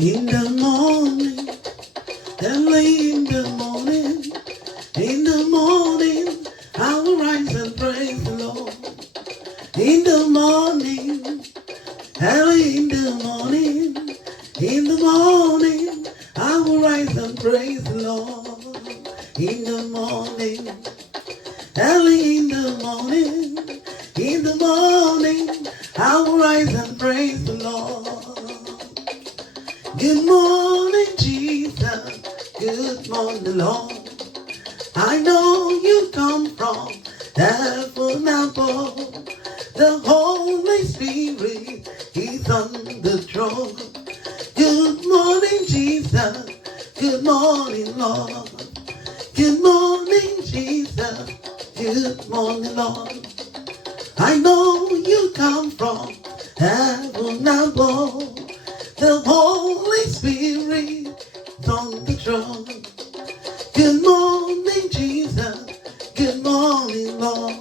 In the morning, early in the morning, I will rise and praise the Lord. In the morning, early in the morning, I will rise and praise the Lord. In the morning, early in the morning, I will rise and praise the Lord. Good morning, Jesus. Good morning, Lord. I know you come from heaven above. The Holy Spirit is on the throne. Good morning, Jesus. Good morning, Lord. Good morning, Jesus. Good morning, Lord. I know you come from heaven above. The Holy Spirit is on the throne. Good morning, Jesus. Good morning, Lord.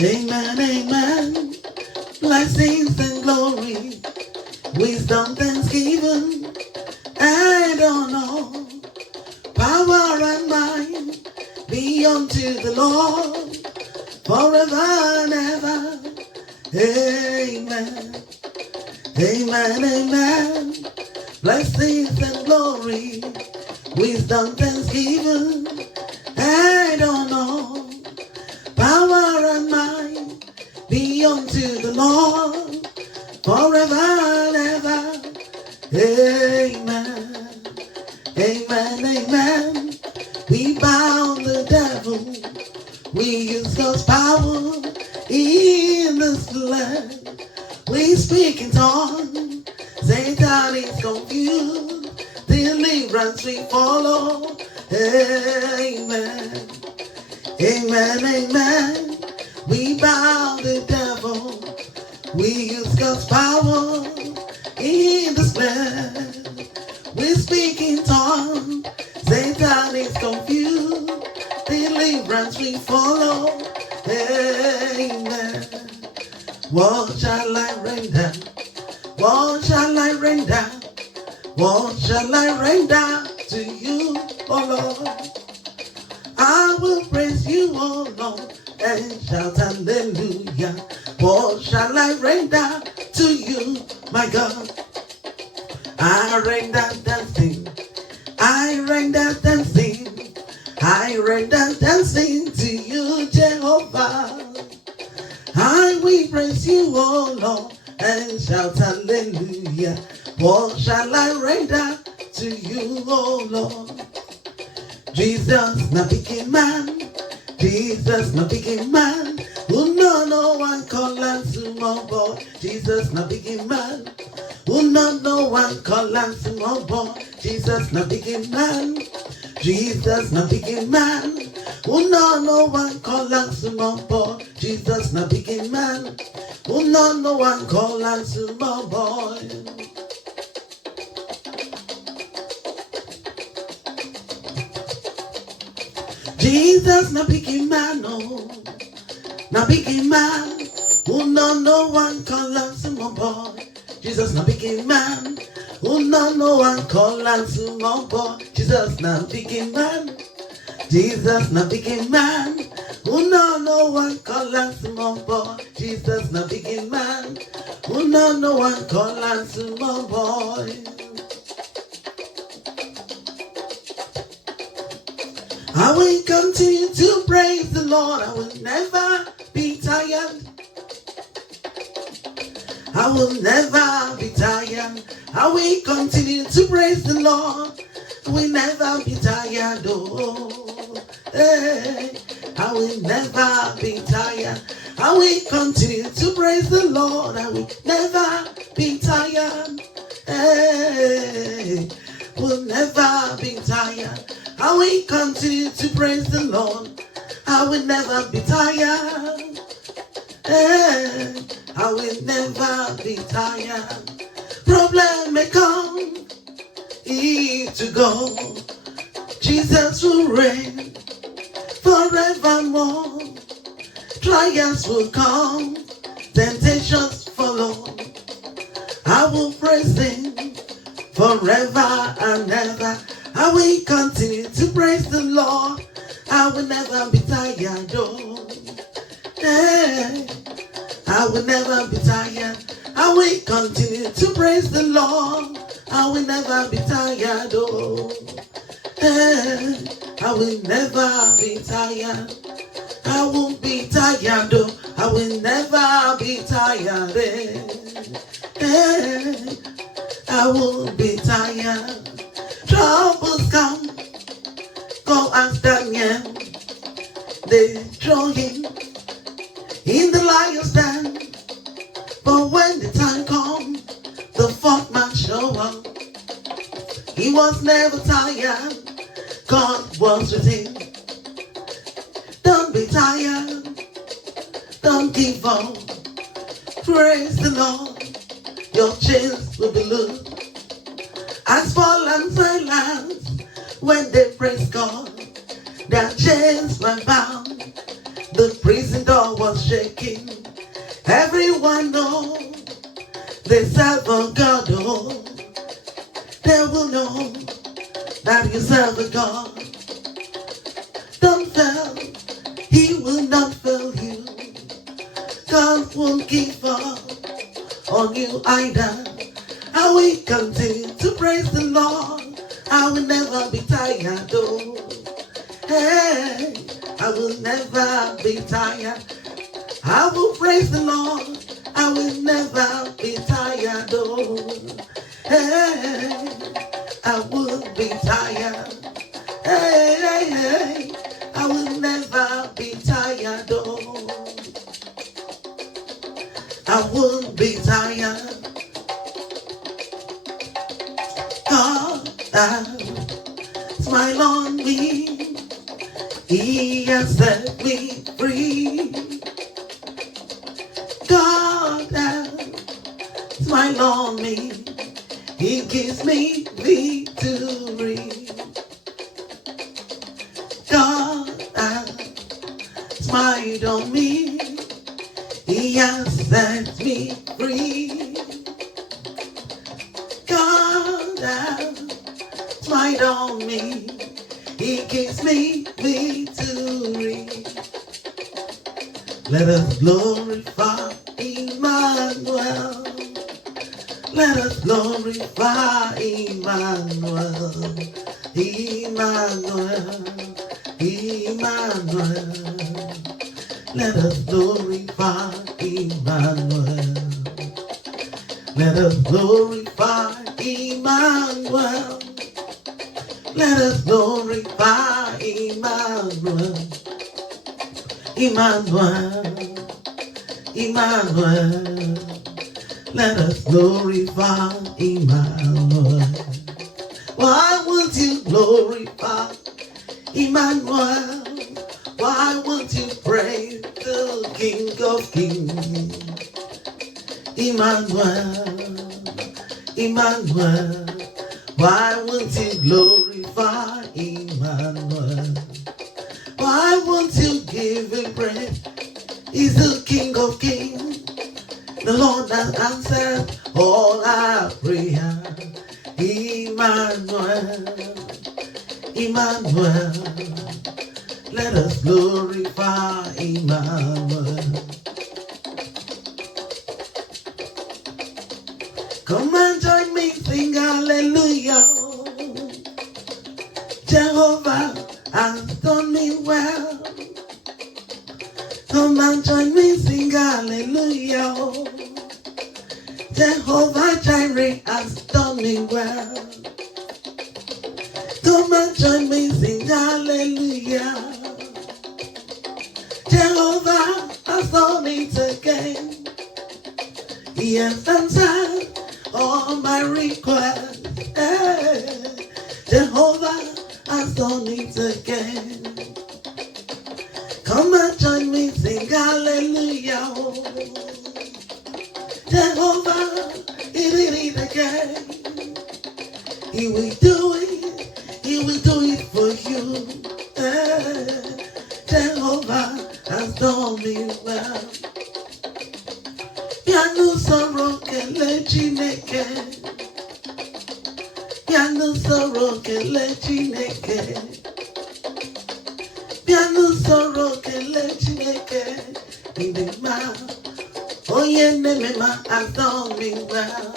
Amen, amen. Blessings and glory, wisdom, thanksgiving, and honor, power and might be unto the Lord forever and ever. Amen. Amen, amen. Blessings and glory, wisdom, thanksgiving, and honor, power and might be unto the Lord forever and ever. Amen. Amen, amen. We bound the devil. We use God's power in this land. We speak in tongues. Satan is confused. Deliverance we follow. Amen. Amen, amen. We bow the devil. We use God's power in this land. We speak in tongues. Satan is confused. Deliverance we follow. Amen. What shall I render? What shall I render? What shall I render to you, oh Lord? I will praise you, oh Lord, and shout hallelujah. What shall I render to you, my God? I render dancing. I render dancing. I render dancing to you, Jehovah. I will praise you, oh Lord, and shout hallelujah. What shall I render to you, oh Lord? Jesus, na big man. Jesus, na big man. Who no one call and small boy. Jesus, na big man. Who no one call and small boy. Jesus, na big man. Jesus, na big man. Who no one call and small boy. Jesus, na big man. Who no one call and small boy. Jesus, na big man, oh, na big man. Who no one call and small boy. Jesus, na big man. Who no one call and small boy. Jesus, na big man. Jesus, na big man. Who no one call and small boy. Jesus, na big man. Who no one call and small boy. I will continue to praise the Lord. I will never be tired. I will never be tired. I will continue to praise the Lord. I will never be tired. Oh, hey. I will never be tired. I will continue to praise the Lord. I will never be tired. Hey. Will never be tired. I will continue to praise the Lord. I will never be tired. Hey, I will never be tired. Problem may come, it to go. Jesus will reign forevermore. Trials will come, temptations follow. I will praise Him forever and ever. I will continue to praise the Lord. I will never be tired, oh. Hey, I will never be tired. I will continue to praise the Lord. I will never be tired, oh. Hey, I will never be tired. I won't be tired, oh. I will never be tired. Hey, I won't be tired. Troubles come, go ask Daniel. They throw him in the lion's den. But when the time comes, the fourth man show up. He was never tired. God was with him. Don't be tired. Don't give up. Praise the Lord. Your chains will be loosed. As Paul and Silas, when they praised God, their chains were bound. The prison door was shaking. Everyone knows they serve a God. Oh, they will know that you serve a God. Don't fail. He will not fail you. God won't give up on you either. I will continue to praise the Lord. I will never be tired, oh. Hey, I will never be tired. I will praise the Lord. I will never be tired, oh. Hey, I will be tired. Hey, hey, hey, I will never be tired, oh. I won't be tired. God has smiled on me. He has set me free. God has smiled on me. He gives me victory. God has smiled on me. He has set me free. God has smiled on me. He gives me victory. Let us glorify Emmanuel. Let us glorify Emmanuel. Emmanuel. Emmanuel. Let us glorify Emmanuel. Let us glorify Emmanuel. Let us glorify Emmanuel. Emmanuel. Emmanuel. Let us glorify Emmanuel. Why won't you glorify Emmanuel? Why won't you praise the King of Kings? Emmanuel, Emmanuel. Why won't you glorify Emmanuel? Why won't you give him praise? He's the King of Kings. The Lord that answered all our prayer. Emmanuel, Emmanuel. Let us glorify Emmanuel. Come and join me, sing hallelujah. Jehovah has done me well. Come and join me, sing hallelujah. Jehovah Jireh has done me well. Come and join me, sing hallelujah. Jehovah has done it again. He has answered all my requests. Hey, Jehovah has done it again. Come and join me, sing hallelujah. Jehovah, he did it again. He will do it. He will do it for you. Hey, Jehovah has done me well. Piano sorrow kele Chineke. Piano sorrow kele Chineke. Piano sorrow kele Chineke. In the mouth. Oh yeah, Nemema has done me well.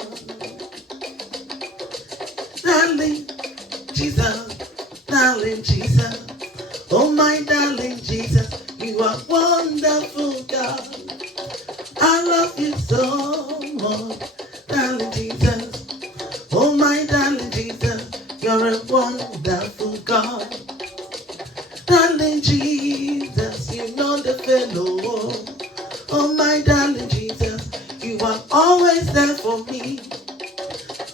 Darling Jesus, darling Jesus. Oh my darling Jesus, you are wonderful God. I love you so much, darling Jesus. Oh my darling Jesus, you're a wonderful God. Darling Jesus, you know the fellow. Oh my darling Jesus, you are always there for me.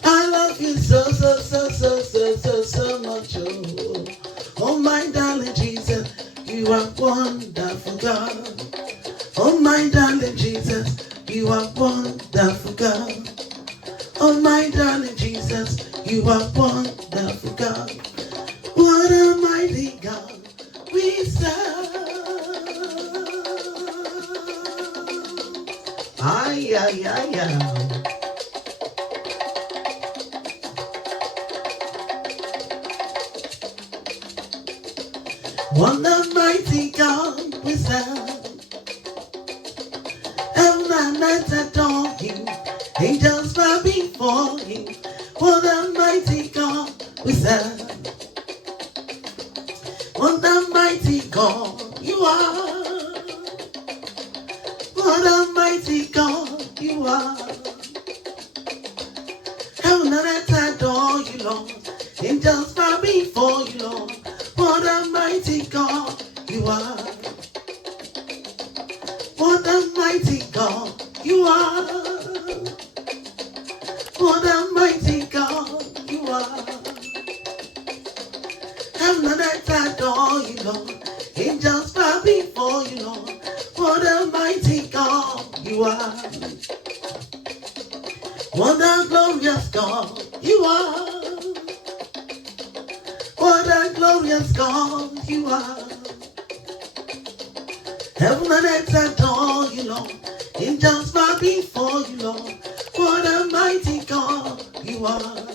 I love you so much. Oh my darling Jesus, you are wonderful God. Oh my darling Jesus, you are wonderful God. Oh my darling Jesus, you are wonderful God. What a mighty God we serve. Ay, ay, ay, ay. What a mighty God we serve. Heaven and earth adore him. Angels bow before him. What a mighty God we serve. What a mighty God you are. What a mighty God you are. Heaven and earth adore you, Lord. Angels bow before you, Lord. What a mighty God you are. What a mighty God you are. What a mighty God you are. Heaven and earth adore you, Lord. Angels bow before you, Lord. What a mighty God you are. What a glorious God you are. What a glorious God you are. Heaven and earth adore you, Lord. Angels bow before you, Lord. What a mighty God you are.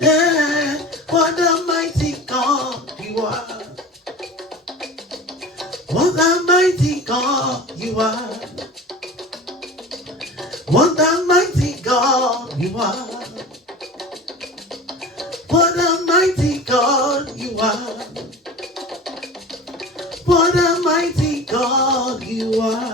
Yeah, what a mighty God you are. What a mighty God you are. What a mighty God you are. What a mighty God you are. What a mighty God you are.